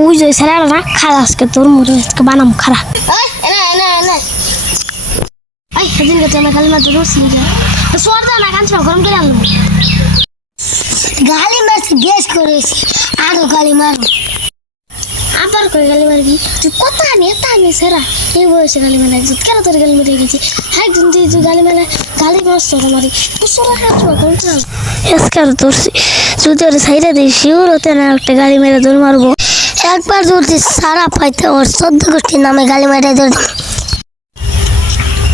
ওই যে ছেলেরা না খারাপ আজকে তোর মতো আজকে বানাম খারাপ সেদিন গেছে আমি খালি মাত্র রসি সোয়ার দা না কাঁচা গরম করে আনলাম গালি মারছি বেশ করেছি আরো গালি মারো আবার করে গালি মারবি তুই কত আনি সেরা এই বয়সে গালি মারা একজন কেন তোর গালি মেরে গেছি একজন তুই গালি মারা গালি মারছ তোমারই সোরা খাচ্ছ কোনটা এসকার তোর যদি ওর সাইডে দিই শিওর হতে না একটা গালি মেরে দৌড় মারবো একবার যদি সারা পাইতে ওর 14 গোষ্ঠীর নামে গালি মেরে দৌড়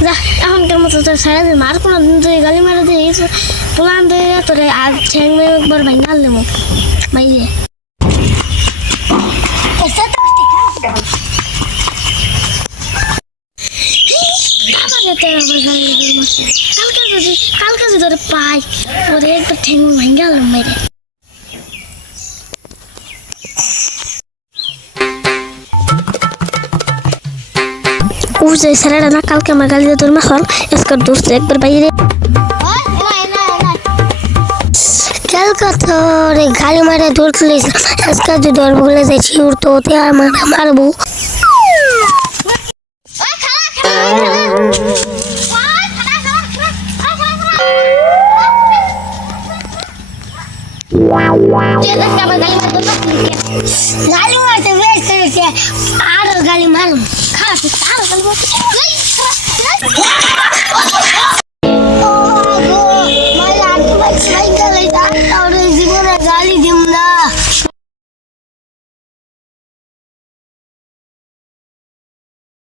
যা এখনকার মতো তোর সারা দিন আর কোনো দিন তুই গালি মেরে দিস প্লান দিয়ে তোর আর ঠ্যাং মেয়ে একবার ভাঙা আনলাম মাইয়ে কালকে যদি তোর পাই ওরে একটা ঠ্যাং ভাঙা আনলাম মেরে উজে সারাটা না কালকে আমার গালি দিয়ে তোর মাখন এসকার দোস্ত একবার বাইরে কালকে তোর গালি মারে ধরছিলিস এসকার যদি ধরবো বলে যাচ্ছি ওর তো ওতে আর মারবো গালি মারতে বেশ করেছে আরো গালি মারুন খারাপ আরো গালি